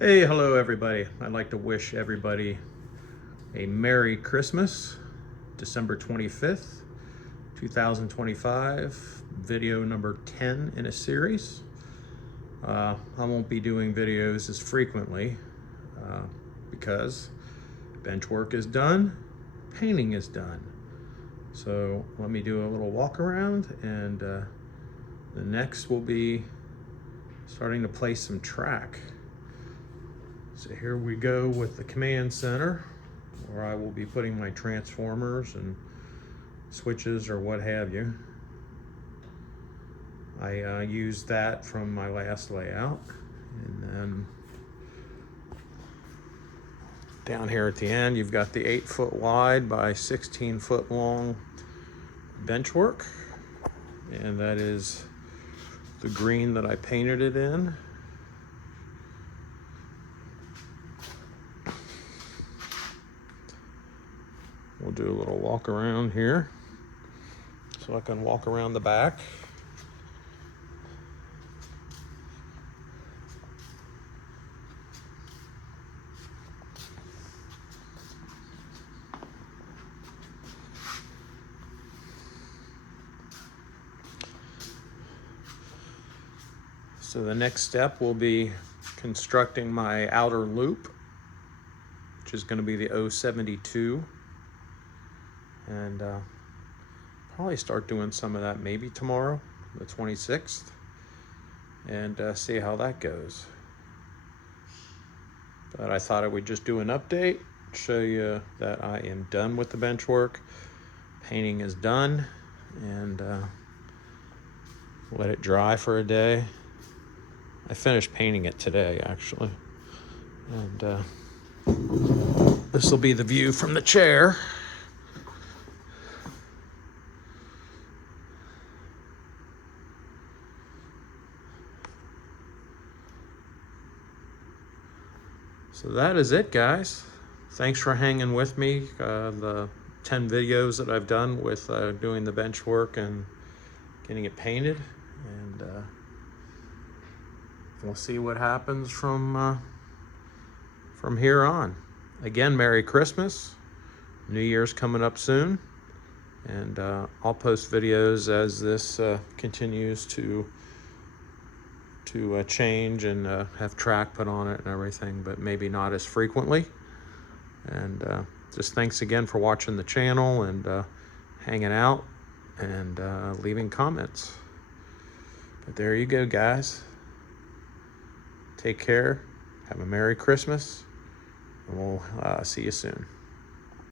Hey, hello everybody. I'd like to wish everybody a Merry Christmas, December 25th, 2025, video number 10 in a series. I won't be doing videos as frequently because bench work is done, painting is done. So let me do a little walk around, and the next will be starting to place some track. So here we go with the command center, where I will be putting my transformers and switches or what have you. I used that from my last layout. And then down here at the end, you've got the 8-foot wide by 16-foot long benchwork. And that is the green that I painted it in. We'll do a little walk around here so I can walk around the back. So the next step will be constructing my outer loop, which is going to be the 072. And probably start doing some of that maybe tomorrow, the 26th, and see how that goes. But I thought I would just do an update, show you that I am done with the bench work. Painting is done, and let it dry for a day. I finished painting it today, actually. And this will be the view from the chair. So that is it, guys. Thanks for hanging with me. The 10 videos that I've done with doing the bench work and getting it painted. And we'll see what happens from here on. Again, Merry Christmas. New Year's coming up soon. And I'll post videos as this continues to change and have track put on it and everything, but maybe not as frequently. And just thanks again for watching the channel and hanging out and leaving comments. But there you go, guys. Take care. Have a Merry Christmas, and we'll see you soon.